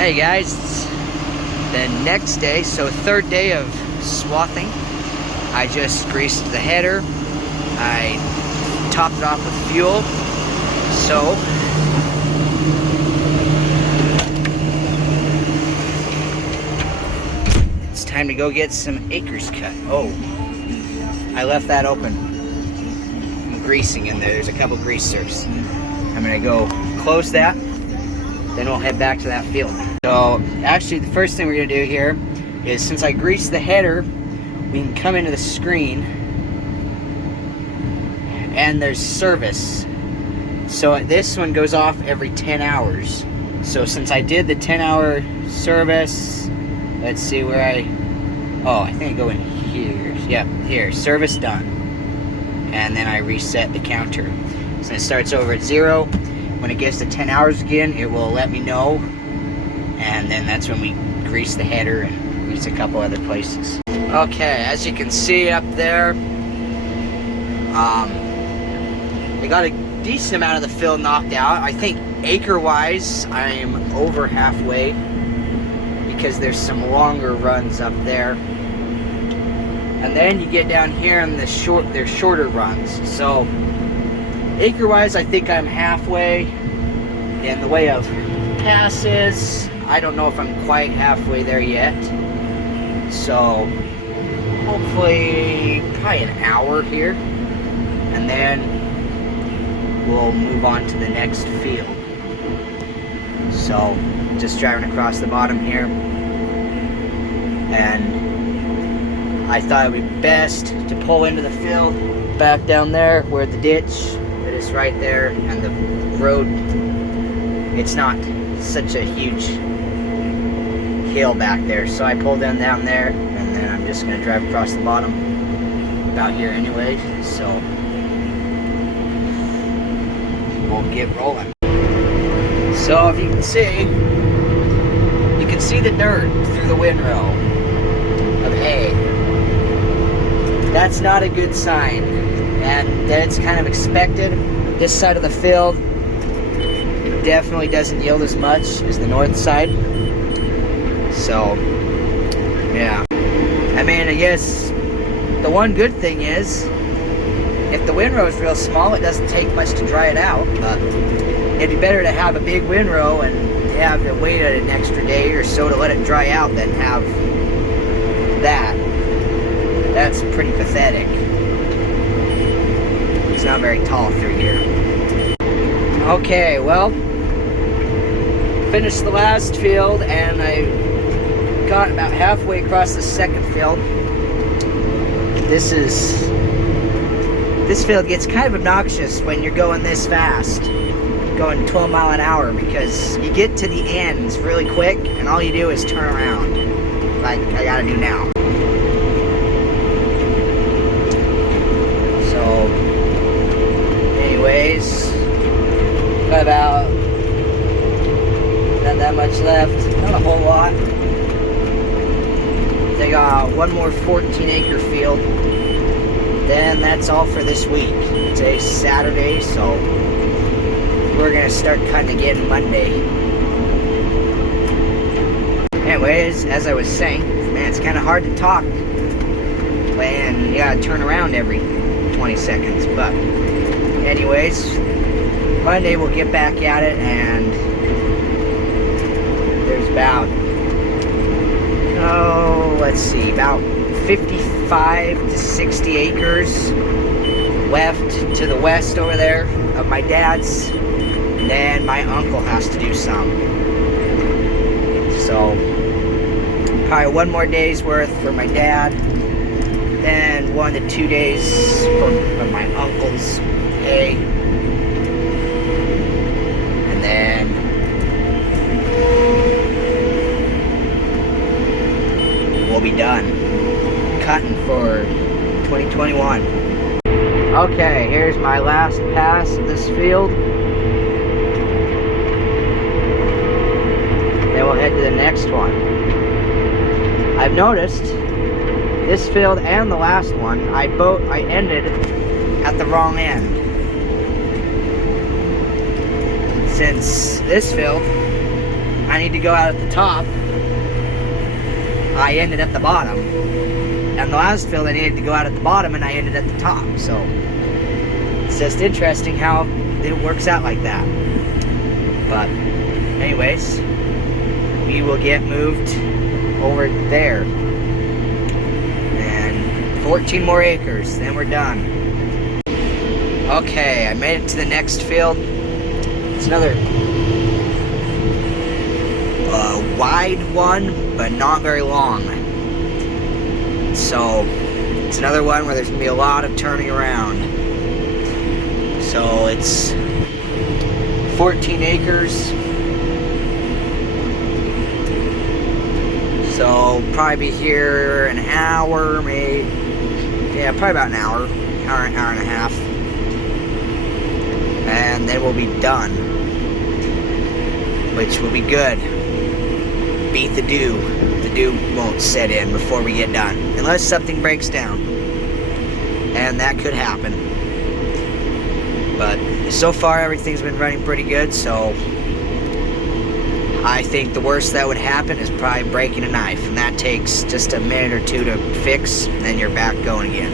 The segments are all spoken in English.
Hey guys, it's the next day, so third day of swathing. I just greased the header. I topped it off with fuel. So it's time to go get some acres cut. Oh, I left that open. I'm greasing in there. There's a couple greasers. I'm gonna go close that. Then we'll head back to that field. So actually the first thing we're gonna do here is, since I greased the header, we can come into the screen and there's service. So this one goes off every 10 hours. So since I did the 10-hour service, let's see where I think I go in here. Yep, here, service done. And then I reset the counter. So it starts over at 0. When it gets to 10 hours again, it will let me know, and then that's when we grease the header and grease a couple other places. Okay, as you can see up there, I got a decent amount of the fill knocked out. I think acre-wise, I'm over halfway, because there's some longer runs up there. And then you get down here and there's shorter runs. So acre-wise, I think I'm halfway. In the way of passes, I don't know if I'm quite halfway there yet. So hopefully probably an hour here, and then we'll move on to the next field. So just driving across the bottom here, and I thought it would be best to pull into the field back down there where the ditch that is right there, and the road, it's not such a huge hill back there. So I pulled down there, and then I'm just going to drive across the bottom about here anyway. So we'll get rolling. So if you can see the dirt through the windrow of hay. That's not a good sign, and that's kind of expected. This side of the field definitely doesn't yield as much as the north side. So yeah, I mean, I guess the one good thing is, if the windrow is real small, it doesn't take much to dry it out. But it'd be better to have a big windrow and have it wait an extra day or so to let it dry out than have that. That's pretty pathetic. It's not very tall through here. Okay, well, finished the last field, and I got about halfway across the second field. This field gets kind of obnoxious when you're going this fast, going 12 mile an hour, because you get to the ends really quick and all you do is turn around, like I gotta do now. So anyways, got not that much left, not a whole lot. They got one more 14-acre field. Then that's all for this week. Today's Saturday, so we're gonna start cutting again Monday. Anyways, as I was saying, man, it's kind of hard to talk when you gotta turn around every 20 seconds. But anyways, Monday we'll get back at it, and there's about, let's see, about 55 to 60 acres left to the west over there of my dad's, and then my uncle has to do some. So probably one more day's worth for my dad, then 1 to 2 days for my uncle's hay, and then we'll be done cutting for 2021. Okay, here's my last pass of this field. Then we'll head to the next one. I've noticed this field and the last one, I ended at the wrong end. Since this field, I need to go out at the top, I ended at the bottom. And the last field I needed to go out at the bottom, and I ended at the top. So it's just interesting how it works out like that. But anyways, we will get moved over there. And 14 more acres, then we're done. Okay, I made it to the next field. It's another wide one, but not very long. So it's another one where there's gonna be a lot of turning around. So it's 14 acres. So probably be here an hour, maybe. Yeah, probably about an hour and a half. And then we'll be done, which will be good. Beat the dew. The dew won't set in before we get done, unless something breaks down, and that could happen. But so far everything's been running pretty good, so I think the worst that would happen is probably breaking a knife, and that takes just a minute or two to fix, and then you're back going again.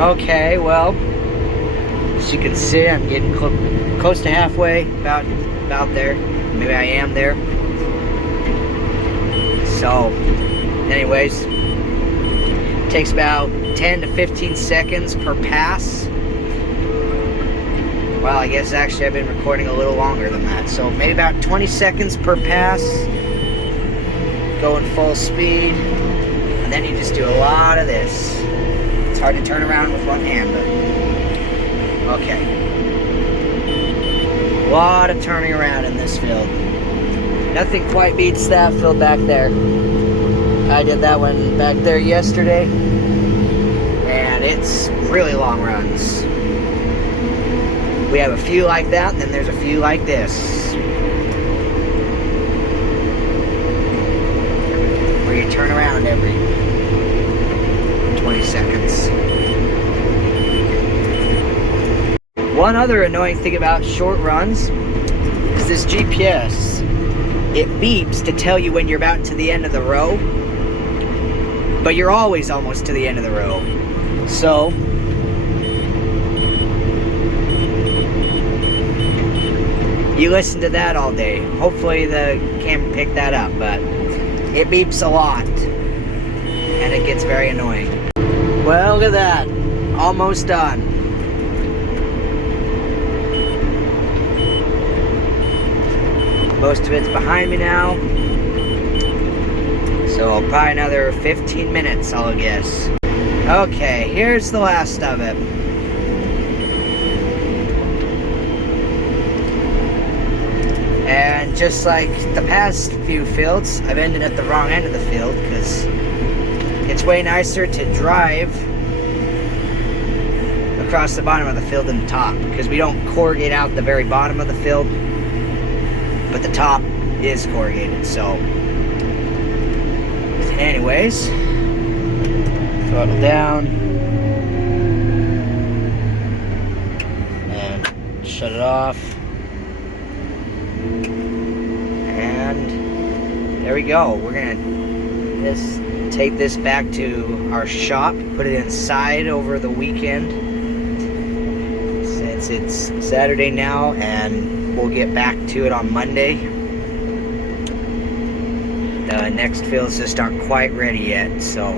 Okay, well, as you can see, I'm getting close to halfway, about there. Maybe I am there. So, anyways, it takes about 10 to 15 seconds per pass. Well, I guess actually I've been recording a little longer than that. So maybe about 20 seconds per pass. Going full speed. And then you just do a lot of this. It's hard to turn around with one hand, but okay. A lot of turning around in this field. Nothing quite beats that field back there. I did that one back there yesterday, and it's really long runs. We have a few like that, and then there's a few like this, where you turn around every 20 seconds. One other annoying thing about short runs is this GPS. It beeps to tell you when you're about to the end of the row, but you're always almost to the end of the row. So you listen to that all day. Hopefully the camera picked that up, but it beeps a lot, and it gets very annoying. Well, look at that. Almost done. Most of it's behind me now. So probably another 15 minutes, I'll guess. Okay, here's the last of it. And just like the past few fields, I've ended at the wrong end of the field because it's way nicer to drive across the bottom of the field than the top, because we don't corrugate out the very bottom of the field, but the top is corrugated. So anyways, throttle down and shut it off, and there we go. We're gonna just take this back to our shop, put it inside over the weekend since it's Saturday now, and we'll get back to it on Monday. The next fields just aren't quite ready yet, so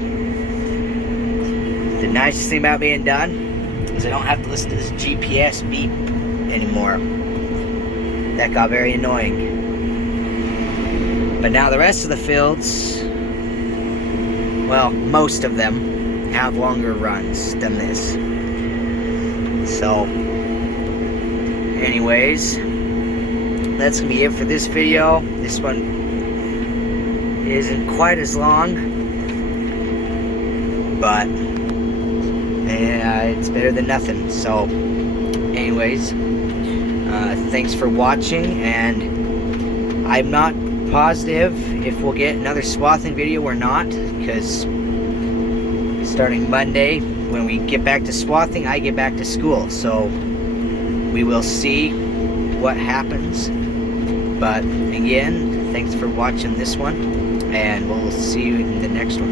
the nicest thing about being done is I don't have to listen to this GPS beep anymore. That got very annoying. But now the rest of the fields, well, most of them have longer runs than this. So anyways, that's gonna be it for this video. This one isn't quite as long, but it's better than nothing. So anyways, thanks for watching, and I'm not positive if we'll get another swathing video or not, because starting Monday, when we get back to swathing, I get back to school, so we will see what happens. But again, thanks for watching this one, and we'll see you in the next one.